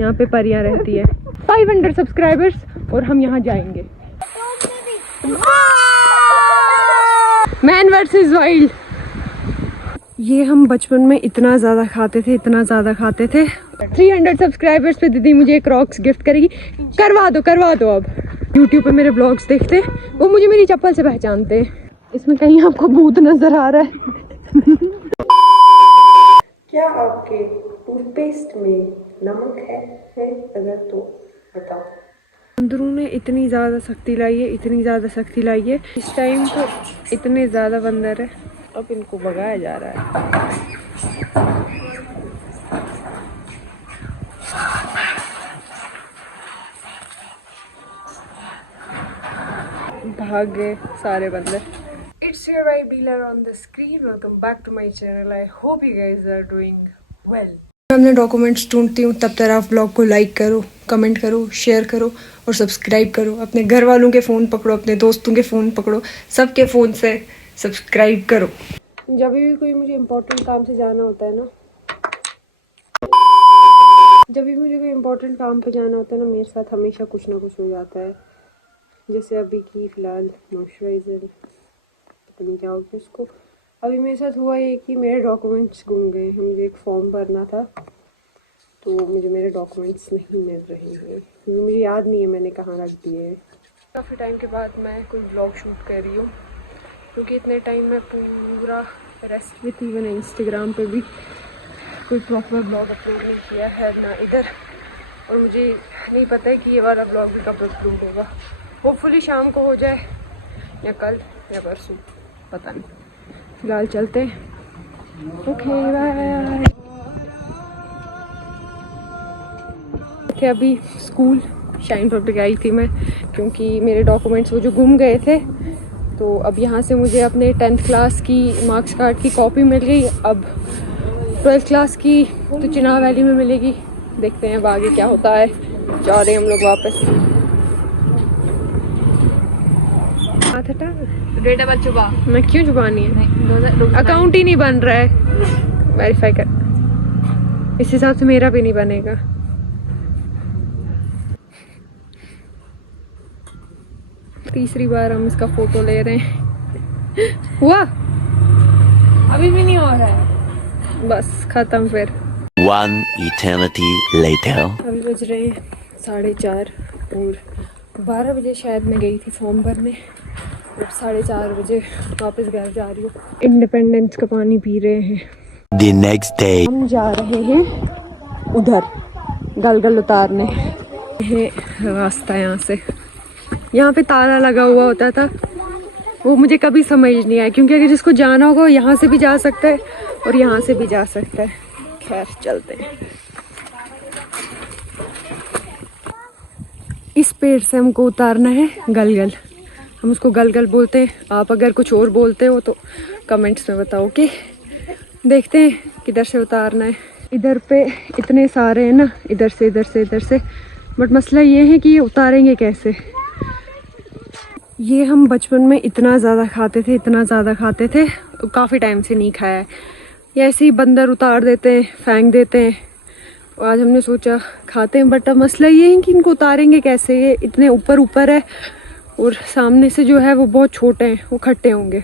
यहाँ पे परियां रहती है। 500 सब्सक्राइबर्स और हम यहाँ जाएंगे। Man versus wild. ये हम बचपन में इतना ज़्यादा खाते थे, इतना ज़्यादा खाते थे। 300 सब्सक्राइबर्स पे दीदी मुझे एक क्रॉक्स गिफ्ट करेगी। करवा दो अब। यूट्यूब पे मेरे ब्लॉग्स देखते, वो मुझे मेरी चप्पल से पहचानते। इसमें कहीं आपको भूत नजर आ रहा है? क्या आपके टूथपेस्ट में नमक है? अगर तो बताओ। बंदरों ने इतनी ज़्यादा सख्ती लाई है, इतनी ज़्यादा सख्ती लाई है। इस टाइम तो इतने ज़्यादा बंदर है, अब इनको भगाया जा रहा है। भाग गए सारे बंदर। It's your right dealer on the screen. Welcome back to my channel. I hope you guys are doing well. मैं अपने डॉक्यूमेंट्स ढूंढती हूँ, तब तक आप ब्लॉग को लाइक करो, कमेंट करो, शेयर करो और सब्सक्राइब करो। अपने घर वालों के फ़ोन पकड़ो, अपने दोस्तों के फ़ोन पकड़ो, सबके फ़ोन से सब्सक्राइब करो। जब भी कोई मुझे इम्पोर्टेंट काम से जाना होता है ना, मेरे साथ हमेशा कुछ ना कुछ हो जाता है। जैसे अभी की फ़िलहाल मॉइस्चराइज़र, पता नहीं क्या हो गया उसको। अभी मेरे साथ हुआ ये कि मेरे डॉक्यूमेंट्स गुम गए हैं। मुझे एक फॉर्म भरना था, तो मुझे मेरे डॉक्यूमेंट्स नहीं मिल रहे हैं, क्योंकि मुझे याद नहीं है मैंने कहाँ रख दिए हैं। काफ़ी टाइम के बाद मैं कोई ब्लॉग शूट कर रही हूँ, क्योंकि इतने टाइम में पूरा रेस्ट भी थी। मैंने इंस्टाग्राम पे भी कोई प्रॉपर ब्लॉग अपलोड नहीं किया है ना इधर, और मुझे नहीं पता है कि ये वाला ब्लॉग भी कब अपलोड होगा। होपफुली शाम को हो जाए, या कल या परसों, पता नहीं। फिलहाल चलते हैं। Okay bye. अभी स्कूल शाइन पब्लिक आई थी मैं, क्योंकि मेरे डॉक्यूमेंट्स वो जो गुम गए थे। तो अब यहाँ से मुझे अपने 10th क्लास की मार्क्स कार्ड की कॉपी मिल गई। अब 12th क्लास की तो चिनाब वैली में मिलेगी। देखते हैं अब आगे क्या होता है। जा रहे हैं हम लोग वापस। चुबा मैं क्यों चुबानी है? अकाउंट ही नहीं बन रहा है, वेरीफाई कर। इस हिसाब से मेरा भी नहीं बनेगा। तीसरी बार हम इसका फोटो ले रहे हैं। हुआ? अभी भी नहीं हो रहा है। बस खत्म फिर। One eternity later. अभी बज रहे हैं 4:30 और 12 बजे शायद मैं गई थी फॉर्म भरने। 4:30 बजे वापस घर जा रही हूँ। इंडिपेंडेंस का पानी पी रहे हैं। The next day. हम जा रहे हैं उधर गलगल उतारने। ये रास्ता यहाँ से, यहाँ पे ताला लगा हुआ होता था, वो मुझे कभी समझ नहीं आया, क्योंकि अगर जिसको जाना होगा यहाँ से भी जा सकता है और यहाँ से भी जा सकता है। खैर चलते हैं। इस पेड़ से हमको उतारना है गलगल। हम उसको गलगल बोलते हैं। आप अगर कुछ और बोलते हो तो कमेंट्स में बताओ। ओके, देखते हैं किधर से उतारना है। इधर पे इतने सारे हैं ना, इधर से इधर से इधर से, बट मसला ये है कि ये उतारेंगे कैसे। ये हम बचपन में इतना ज़्यादा खाते थे, इतना ज़्यादा खाते थे, काफ़ी टाइम से नहीं खाया है। ये ऐसे ही बंदर उतार देते हैं, फेंक देते हैं। आज हमने सोचा खाते हैं, बट अब मसला ये है कि इनको उतारेंगे कैसे। ये इतने ऊपर ऊपर है और सामने से जो है वो बहुत छोटे हैं, वो खट्टे होंगे।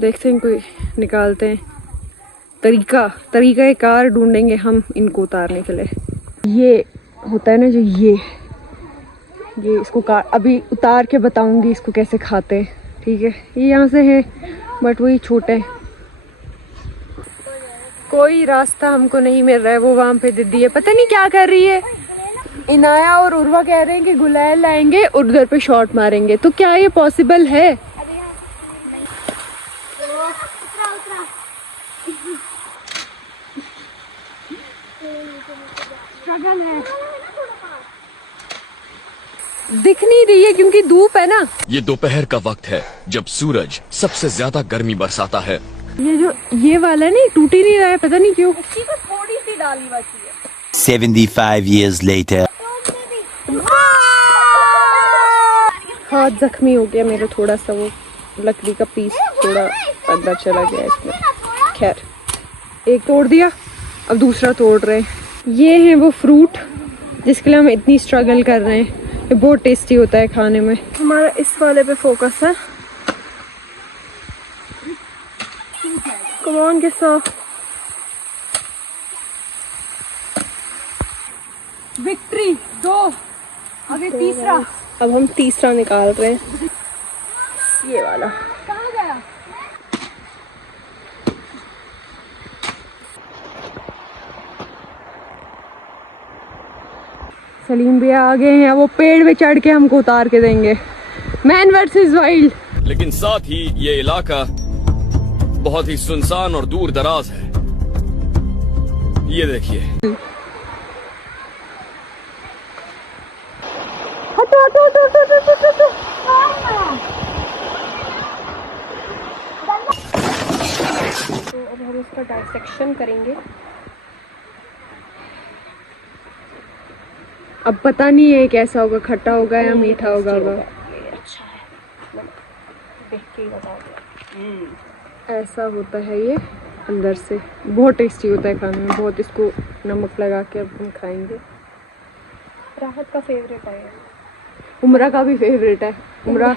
देखते हैं कोई निकालते हैं तरीका एक कार ढूंढेंगे हम इनको उतारने के लिए। ये होता है ना जो ये इसको अभी उतार के बताऊंगी इसको कैसे खाते हैं, ठीक है। ये यहाँ से है बट वही छोटे हैं। कोई रास्ता हमको नहीं मिल रहा है। वो वहाँ पे दीदी है, पता नहीं क्या कर रही है। इनाया और उर्वा कह रहे हैं कि गुलाल लाएंगे और उधर पे शॉट मारेंगे, तो क्या ये पॉसिबल है? स्ट्रगल है, दिख नहीं रही है क्योंकि धूप है ना। ये दोपहर का वक्त है जब सूरज सबसे ज्यादा गर्मी बरसाता है। ये वाला नहीं टूट ही नहीं रहा है, पता नहीं क्यों। थोड़ी सी डाली बची है। 75 years later. हाथ जख्मी हो गया मेरा, थोड़ा सा वो लकड़ी का पीस थोड़ा अंदर चला गया इसमें। खैर एक तोड़ दिया, अब दूसरा तोड़ रहे हैं। ये है वो फ्रूट जिसके लिए हम इतनी स्ट्रगल कर रहे हैं। ये बहुत टेस्टी होता है खाने में। हमारा इस वाले पे फोकस है। कम ऑन किस्सा। विक्ट्री 2, आगे तीसरा। अब हम तीसरा निकाल रहे हैं, ये वाला। कहाँ गया? सलीम भैया आ गए हैं, वो पेड़ पे चढ़ के हमको उतार के देंगे। Man versus wild. लेकिन साथ ही ये इलाका बहुत ही सुनसान और दूर दराज है। ये देखिए। हटो हटो हटो हटो हटो हटो। तो अब हम इसका डाइसेक्शन करेंगे। अब पता नहीं है कैसा होगा, खट्टा होगा या मीठा होगा। अच्छा है, देख के ही बताओ। ऐसा होता है ये अंदर से, बहुत टेस्टी होता है खाने में, बहुत। इसको नमक लगा के अब हम खाएंगे। राहत का फेवरेट है ये। उमरा का भी फेवरेट है। Umra,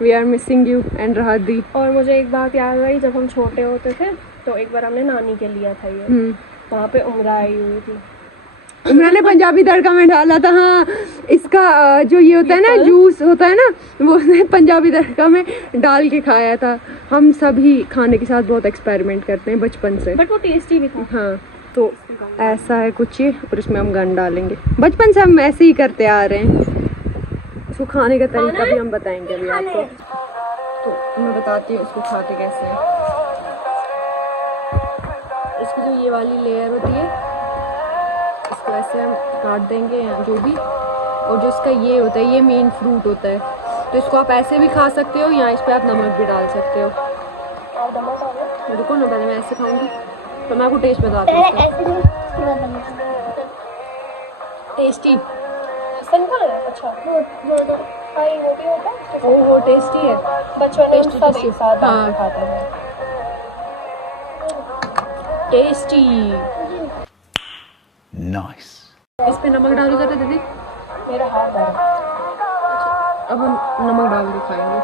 we are missing you and Rahat दी। और मुझे एक बात याद आई, जब हम छोटे होते थे तो एक बार हमने नानी के लिया था ये, वहाँ पे उमरा आई हुई थी। उमरा ने पंजाबी तड़का में डाला था। हाँ, इसका जो ये होता है ना, जूस होता है ना, वो उसने पंजाबी तड़का में डाल के खाया था। हम सभी खाने के साथ बहुत एक्सपेरिमेंट करते हैं बचपन से, बट वो टेस्टी भी था। हाँ। तो ऐसा है कुछ ये, और इसमें हम गंड डालेंगे। बचपन से हम ऐसे ही करते आ रहे हैं। इसको खाने का तरीका भी हम बताएंगे अभी आपको। तो मैं बताती हूँ इसको खाते कैसे हैं। इसकी जो ये वाली लेयर होती है, इसको ऐसे हम काट देंगे या जो भी। और जो इसका ये होता है, ये मेन फ्रूट होता है, तो इसको आप ऐसे भी खा सकते हो या इस पर आप नमक भी डाल सकते हो। रुको ना, पहले मैं ऐसे खाऊंगी तो मैं आपको टेस्ट बताती हूँ। टेस्टी। अच्छा, वो भी होता है। वो टेस्टी है। बचपन में सब एक साथ बैठ के हाँ, खाते हैं। टेस्टी। Nice. इस पे नमक डाल दो दीदी। मेरा हाथ दर्द। अब हम नमक डाल के खाएंगे।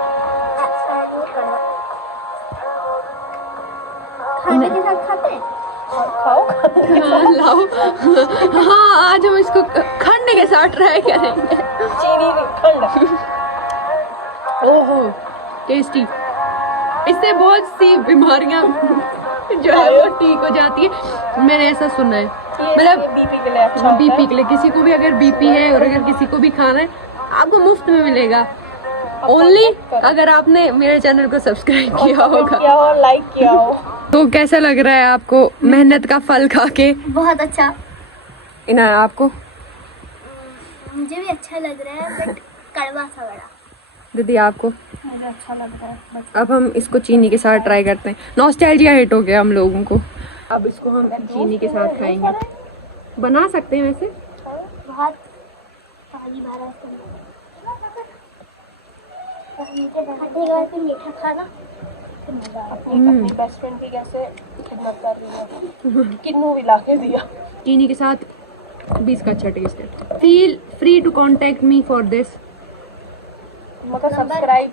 खाने के साथ खाते हैं। खाओ। हाँ, लाओ। हाँ, आज हम इसको खंड के साथ ट्राई करेंगे। चीनी नहीं, खंड। ओहो, टेस्टी। इससे बहुत सी बीमारियां जो है वो ठीक हो जाती है, मैंने ऐसा सुना है। मतलब बीपी के लिए अच्छा होता है। बीपी के लिए, किसी को भी अगर बीपी है और अगर किसी को भी खाना है, आपको मुफ्त में मिलेगा। ओनली अगर आपने मेरे चैनल को सब्सक्राइब किया होगा, किया हो, लाइक किया हो। तो कैसा लग रहा है आपको मेहनत का फल खा के? बहुत अच्छा। इना आपको? मुझे भी अच्छा लग रहा है, बट कड़वा सा बड़ा। दीदी आपको? मुझे अच्छा लग रहा है। अब हम इसको चीनी के साथ ट्राई करते हैं। नॉस्टैल्जिया हिट हो गया हम लोगों को। अब इसको हम चीनी के साथ खाएंगे। बना सकते हैं वैसे। बहुत पानी भरा है, मीठा खाना। अपनी बेस्ट फ्रेंड की कैसे खिदमत कर रही है। किन्नू भी ला के दिया। चीनी के साथ भी इसका अच्छा टेस्ट है। Feel free to contact me for this. मतलब सब्सक्राइब।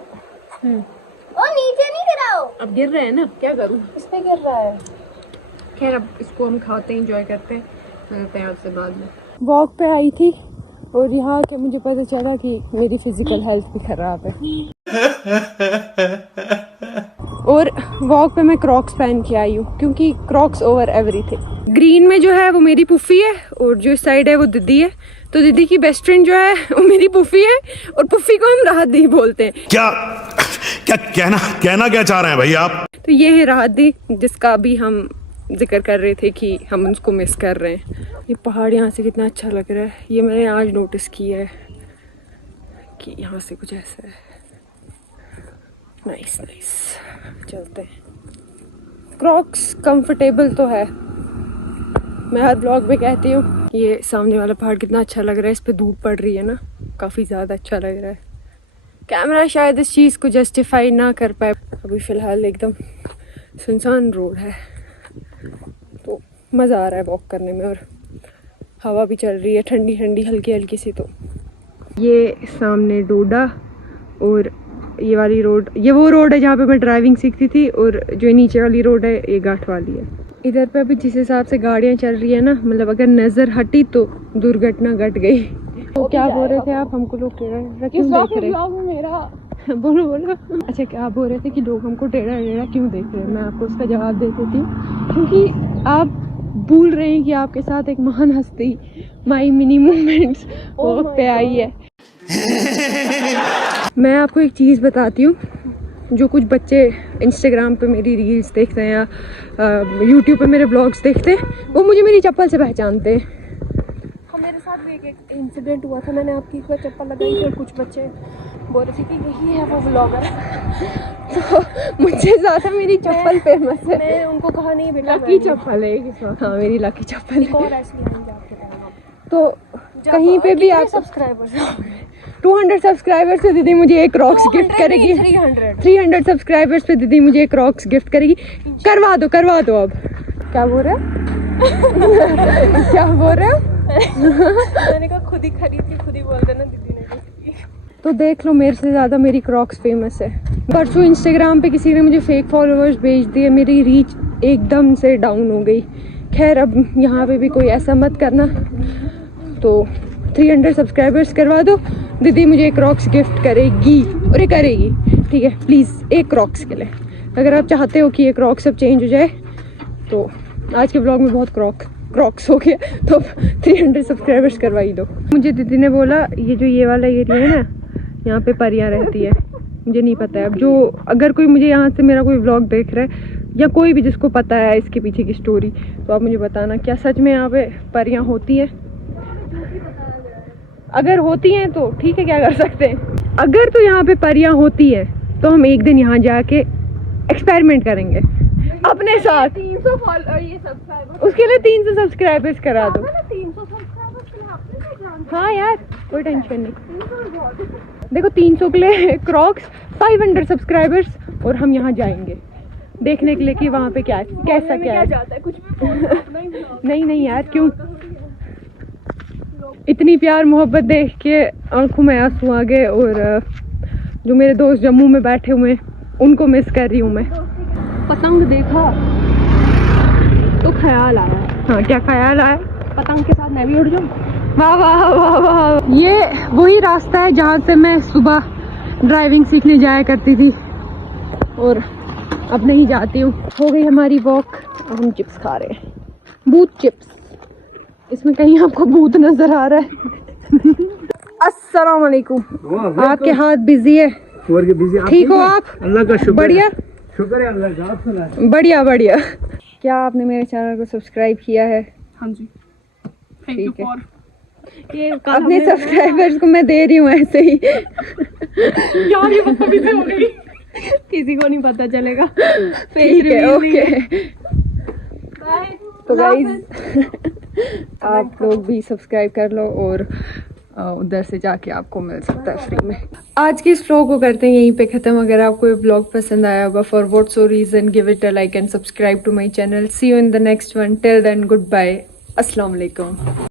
ओ नीचे नहीं गिराओ। अब गिर रहे हैं ना, क्या करूं। इस पे गिर रहा है। खैर, अब इसको हम खाते हैं, एंजॉय करते हैं। मिलते हैं आपसे बाद में। वॉक पे आई थी और यहाँ के मुझे पता चला कि मेरी फिजिकल हेल्थ भी खराब है। और वॉक पे मैं क्रॉक्स पहन के आई हूँ, क्योंकि क्रॉक्स ओवर एवरीथिंग। ग्रीन में जो है वो मेरी पुफी है और जो इस साइड है वो दीदी है। तो दीदी की बेस्ट फ्रेंड जो है वो मेरी पुफी है और पुफी को हम राहत दी बोलते हैं। क्या क्या कहना क्या चाह रहे हैं भाई आप? तो ये है राहत दी, जिसका अभी हम जिक्र कर रहे थे कि हम उसको मिस कर रहे हैं। ये पहाड़ यहाँ से कितना अच्छा लग रहा है, ये मैंने आज नोटिस किया है कि यहाँ से कुछ ऐसा है। नाइस नाइस, चलते हैं। क्रॉक्स कंफर्टेबल तो है। मैं हर ब्लॉग में कहती हूँ ये सामने वाला पहाड़ कितना अच्छा लग रहा है, इस पे धूप पड़ रही है ना, काफ़ी ज़्यादा अच्छा लग रहा है। कैमरा शायद इस चीज़ को जस्टिफाई ना कर पाए। अभी फ़िलहाल एकदम सुनसान रोड है, तो मज़ा आ रहा है वॉक करने में। और हवा भी चल रही है ठंडी ठंडी हल्की हल्की सी। तो ये सामने डोडा और ये वाली रोड, ये वो रोड है जहाँ पे मैं ड्राइविंग सीखती थी, और जो नीचे वाली रोड है ये घाट वाली है। इधर पे अभी जिस हिसाब से गाड़ियाँ चल रही है ना, मतलब अगर नज़र हटी तो दुर्घटना घट गई। तो क्या बोल रहे थे आप? हमको लोग क्यों देख रहे हैं? मेरा बोलो बोलो। अच्छा, क्या बोल रहे थे कि लोग हमको टेढ़ा टेढ़ा क्यों देख रहे हैं? मैं आपको उसका जवाब दे देती हूँ, क्योंकि आप भूल रहे हैं कि आपके साथ एक महान हस्ती माई मिनी मूवमेंट्स पे आई है। मैं आपको एक चीज़ बताती हूँ, जो कुछ बच्चे इंस्टाग्राम पे मेरी रील्स देखते हैं या यूट्यूब पे मेरे ब्लॉग्स देखते हैं, वो मुझे मेरी चप्पल से पहचानते हैं। मेरे साथ भी एक इंसिडेंट हुआ था। मैंने आपकी एक बार चप्पल लगाई थी और कुछ बच्चे बोल रहे थे कि यही है वो ब्लॉगर। तो मुझसे ज़्यादा मेरी चप्पल फेमस है। मैं उनको कहा नहीं बेटा, लकी चप्पल है। हाँ, मेरी लकी चप्पल है। और ऐसे आएंगे आपके टाइम। तो कहीं पे भी आप सब्सक्राइबर्स 200 सब्सक्राइबर्स पे दीदी मुझे एक रॉक्स गिफ्ट करेगी। 300 सब्सक्राइबर्स पे दीदी मुझे एक रॉक्स गिफ्ट करेगी। करवा दो अब। क्या बोल रहे हो? क्या बोल रहे हो? मैंने कहा खुद ही खरीद के खुद ही बोल देना दीदी ने गिफ्ट की। तो देख लो, मेरे से ज़्यादा मेरी क्रॉक्स फेमस है। परसों इंस्टाग्राम पे किसी ने मुझे फेक फॉलोअर्स भेज दिए, मेरी रीच एकदम से डाउन हो गई। खैर, अब यहाँ पे भी कोई ऐसा मत करना। तो 300 सब्सक्राइबर्स करवा दो, दीदी मुझे एक क्रॉक्स गिफ्ट करेगी। और ये करेगी, ठीक है? प्लीज़ एक क्रॉक्स के लिए, अगर आप चाहते हो कि ये क्रॉक्स अब चेंज हो जाए। तो आज के ब्लॉग में बहुत क्रॉक्स हो गया, तो 300 सब्सक्राइबर्स करवाई दो। मुझे दीदी ने बोला ये वाला एरिया है ना, यहाँ पे परियां रहती है। मुझे नहीं पता है, अब जो अगर कोई मुझे यहाँ से मेरा कोई व्लॉग देख रहा है या कोई भी जिसको पता है इसके पीछे की स्टोरी, तो आप मुझे बताना, क्या सच में यहाँ पे परियां होती है? अगर होती हैं तो ठीक है, क्या कर सकते हैं। अगर तो यहाँ पे परियां होती है तो हम एक दिन यहाँ जाके एक्सपेरिमेंट करेंगे अपने साथ। 300 उसके लिए 300 सब्सक्राइबर्स करा दो। 300 सब्सक्राइबर्स के लिए आपने नहीं जानते? हाँ यार, कोई टेंशन नहीं। देखो, 300 के लिए क्रॉक्स, 500 सब्सक्राइबर्स, और हम यहाँ जाएंगे देखने के लिए कि वहाँ पे कैसा है। जाता है कुछ भी नहीं यार, क्यों? इतनी प्यार मोहब्बत देख के आंखों में आंसू आ गए, और जो मेरे दोस्त जम्मू में बैठे हुए उनको मिस कर रही हूँ मैं। पतंग देखा तो ख्याल आया। हाँ, क्या ख्याल आया? पतंग के साथ मैं भी उड़ जाऊँ। वाह वाह वाह वाह। ये वही रास्ता है जहाँ से मैं सुबह ड्राइविंग सीखने जाया करती थी, और अब नहीं जाती हूँ। हो गई हमारी वॉक, अब हम चिप्स खा रहे हैं, बूथ चिप्स। इसमें कहीं आपको भूत नजर आ रहा है? अस्सलाम वालेकुम। आपके हाथ बिजी है? ठीक हो आप? अल्लाह का शुक्र। बढ़िया, शुक्र है अल्लाह का। आप सुनाएं। बढ़िया। क्या आपने मेरे चैनल को सब्सक्राइब किया है? हाँ जी, थैंक यू ठीक है। फॉर ये अपने सब्सक्राइबर्स को मैं दे रही हूँ ऐसे ही। यार ये बदतमीजी हो गई, किसी को नहीं पता चलेगा। ठीक है, ओके। तो गाइस, आप लोग भी सब्सक्राइब कर लो, और उधर से जाके आपको मिल सकता है फ्री में। आज के इस व्लॉग को करते हैं यहीं पे ख़त्म। अगर आपको ये व्लॉग पसंद आया होगा, for what so reason, give it a like and subscribe to my channel. See you in the next one. Till then, good bye, अस्सलाम वालेकुम।